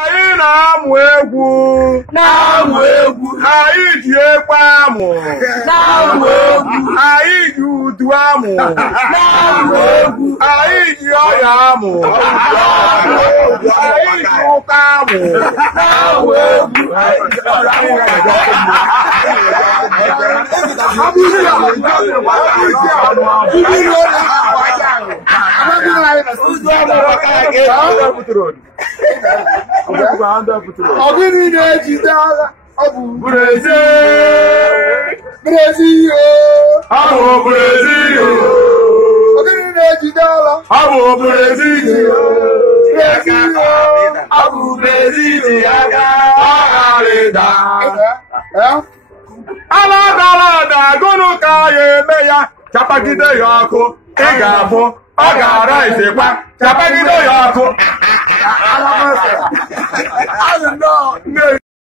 Anyị na-amụ egwu anyị ji ekwe amụ anyị ji udu amụ anyị ji ọya amụ anyị ji ụka amụ Ogini na-ejide agha ọ bụ Brazil ọ bụ Brazil ogini na-ejide agha ọ bụ Brazil ọ bụ Brazil aga agharịda aladalada gụnụ ka ya eme ya chapagide ya ọkụ ị ga-abụ ọ ga-ara izekwa chapagide ya ọkụ I don't know.